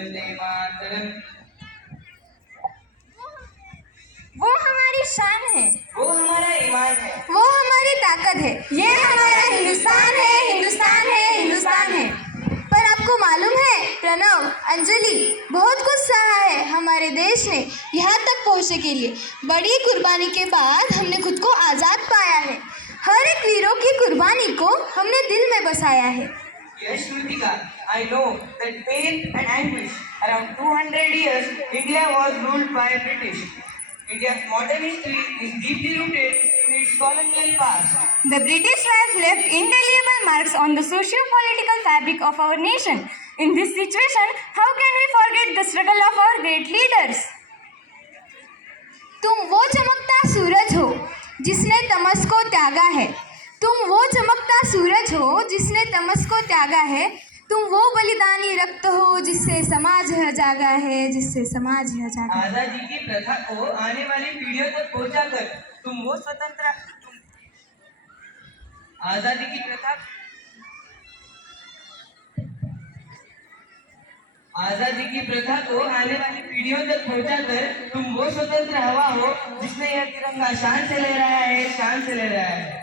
वंदे मातरम। वो हमारी शान है, वो हमारा ईमान है, वो हमारी ताकत है। ये हमारा हिंदुस्तान है, हिंदुस्तान है, हिंदुस्तान है। पर आपको मालूम है प्रणव, अंजलि, बहुत कुछ सहा है हमारे देश ने यहाँ तक पहुँचने के लिए। बड़ी कुर्बानी के बाद हमने खुद को आज़ाद पाया है। हर एक वीरों की कुर्बानी को हमने दिल में बसाया है। Yes, Shrutika, I know that pain and anguish. Around 200 years, India was ruled by British. India's modern history is deeply rooted in its colonial past. The British Raj left indelible marks on the socio-political fabric of our nation. In this situation, how can we forget the struggle of our great leaders? तुम वो चमकता सूरज हो जिसने तमस को त्यागा है। तुम वो चमकता सूरज हो जिसने तमस को त्यागा है। तुम वो बलिदानी रक्त हो जिससे समाज है जागा है, जिससे समाज है जागा। आजादी की प्रथा को आने वाली पीढ़ियों तक पहुंचाकर तुम वो स्वतंत्र आजादी की प्रथा को आने वाली पीढ़ियों तक पहुंचाकर तुम वो स्वतंत्र हवा हो जिसने यह तिरंगा शान से लहराया है, शान से लहराया है।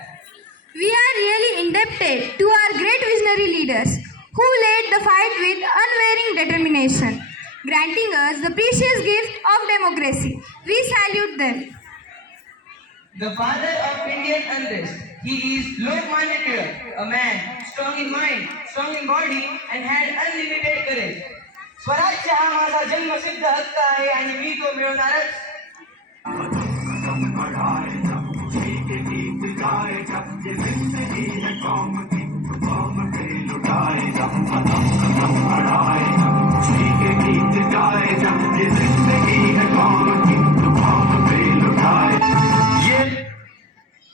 We are really indebted to our great visionary leaders who led the fight with unwavering determination, granting us the precious gift of democracy. We salute them. The father of Indian unrest, he is Lokmanya Tilak, a man strong in mind, strong in body, and had unlimited courage. स्वराज्य हा माझा जन्मसिद्ध हक्क आहे आणि मी तो मिळवणारच.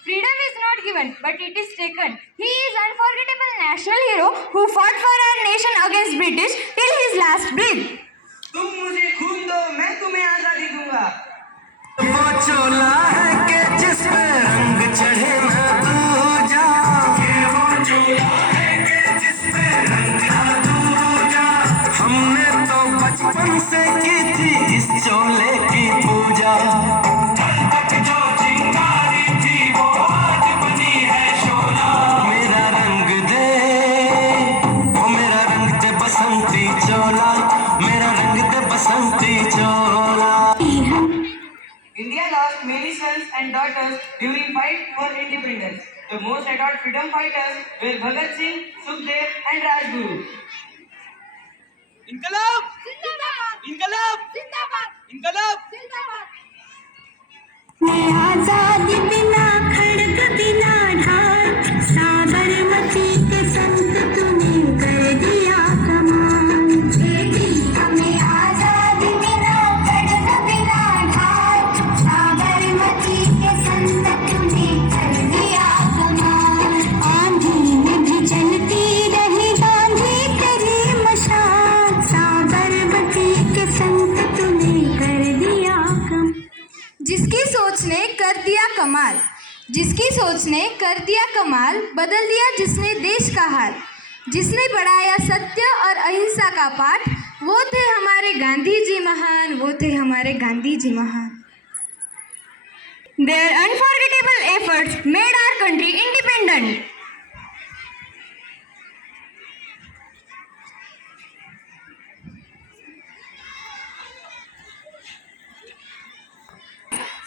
Freedom is not given, but it is taken. He is unforgettable national hero who fought for our nation against British till his last breath. तुम मुझे खून दो, मैं तुम्हें आजादी दूंगा. वो चोला है कि जिस पे रंग चढ़े ना दूजा, ये वो चोला है कि जिस पे रंग ना दूजा। हमने तो बचपन से की थी इस चोले की पूजा। जो चिंगारी थी वो आज बनी है शोला। मेरा रंग दे, वो मेरा रंग दे बसंती चोला, मेरा रंग दे बसंती चोला। India lost many sons and daughters during fight for independence. The most adored freedom fighters were Bhagat Singh, Sukhdev, and Rajguru. इनकलाब! इनकलाब! इनकलाब! आजादी बिना खड़ग बिना ढाल, साबरमती के संत तूने कर दिया कमाल। हमें आजादी बिना खड़ग बिना ढाल, साबरमती के संत तूने कर दिया कमाल। आंधी में भी चलती रही गांधी तेरी मशाल, साबरमती के संत तूने कर दिया कमाल। जिसकी सोच ने कर दिया कमाल, जिसकी सोच ने कर दिया कमाल, बदल दिया जिसने देश का हाल, जिसने बढ़ाया सत्य और अहिंसा का पाठ, वो थे हमारे गांधी जी महान, वो थे हमारे गांधी जी महान। Their unforgettable efforts made our country independent.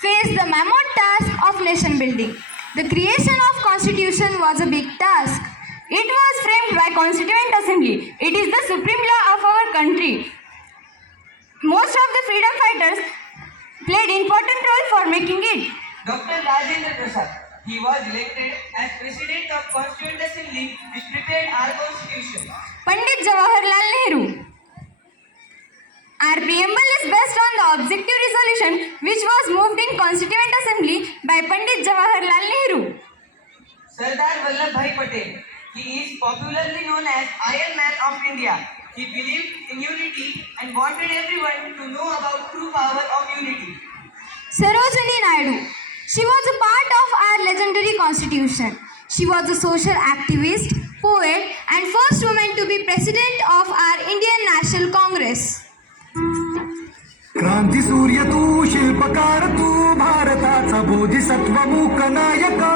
Faced the mammoth task of nation building. The creation of constitution was a big task. It was framed by Constituent Assembly. It is the supreme law of our country. Most of the freedom fighters played important role for making it. Dr. Rajendra Prasad, he was elected as President of Constituent Assembly which prepared our constitution. Pandit Jawaharlal Nehru. Our preamble is based on the objective resolution which was moved in Constituent Assembly by Pandit Jawaharlal Nehru. Sardar Vallabhbhai Patel, he is popularly known as Iron Man of India. He believed in unity and wanted everyone to know about true power of unity. Sarojini Naidu, she was a part of our legendary constitution. She was a social activist, poet and first woman to be president of our Indian National Congress. क्रांती सूर्य तू, शिल्पकार तू, भारताचा बोधिसत्व मूक नायका.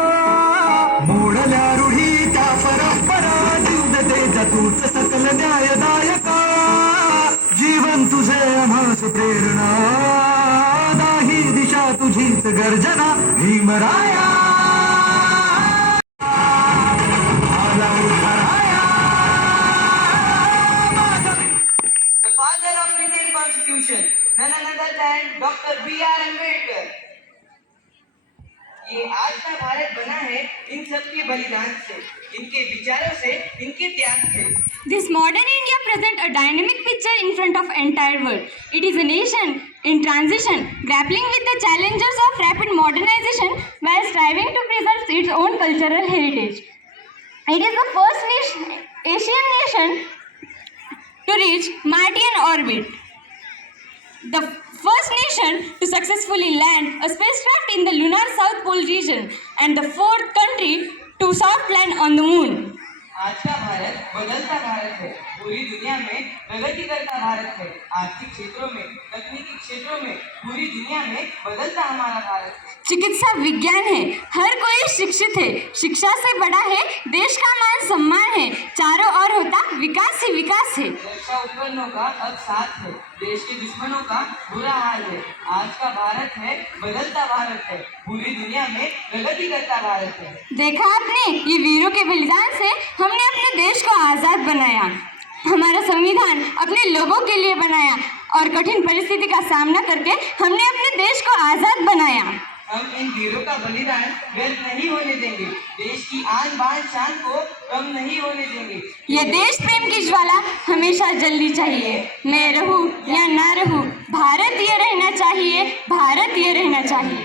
मोडल्या रूढी त्या परंपरा, जिंद तेजा तूच सकल न्यायदायका. जीवन तुझे आम्हास प्रेरणा, दाही दिशा तुझीच गर्जना. भीमराया आला उठाया. The father of Indian Constitution, none other than Dr. B.R. Ambedkar. ये आज का भारत बना है इन सबके बलिदान से, इनके विचारों से, इनके त्याग से. This modern India presents a dynamic picture in front of entire world. It is a nation in transition, grappling with the challenges of rapid modernization while striving to preserve its own cultural heritage. It is the first Asian nation to reach Martian orbit, the first nation to successfully land a spacecraft in the lunar South Pole region, and the fourth country to soft land on the moon. आज का भारत बदलता भारत है, पूरी दुनिया में प्रगति करता भारत है. आर्थिक क्षेत्रों में, तकनीकी क्षेत्रों में, पूरी दुनिया में बदलता हमारा भारत है. चिकित्सा विज्ञान है, हर कोई शिक्षित है, शिक्षा से बड़ा है देश का मान सम्मान है, चारों ओर होता विकास ही विकास है. रक्षा उपकरणों का अब साथ है, देश के दुश्मनों का बुरा हाल है. आज का भारत है बदलता भारत है, पूरी दुनिया में प्रगति करता भारत है. देखा आपने, ये वीरों के बलिदान से हमने अपने देश को आज़ाद बनाया. हमारा संविधान अपने लोगों के लिए बनाया और कठिन परिस्थिति का सामना करके हमने अपने देश को आज़ाद बनाया. हम इन वीरों का बलिदान व्यर्थ नहीं होने देंगे, देश की आन बान शान को कम नहीं होने देंगे. ये देश प्रेम की ज्वाला हमेशा जलनी चाहिए. मैं रहूं या ना रहूं, भारतीय रहना चाहिए, भारतीय रहना चाहिए.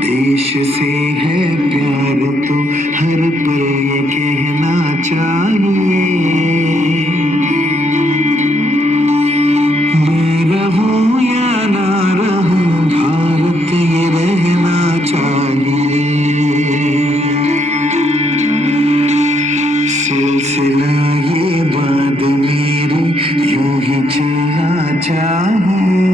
देश से है प्यार तो हर पल ये कहना चाहिए. मैं रहूं या ना रहूं, भारत ये रहना चाहिए. सिलसिला ये बात मेरी यूं ही चलना चाहिए.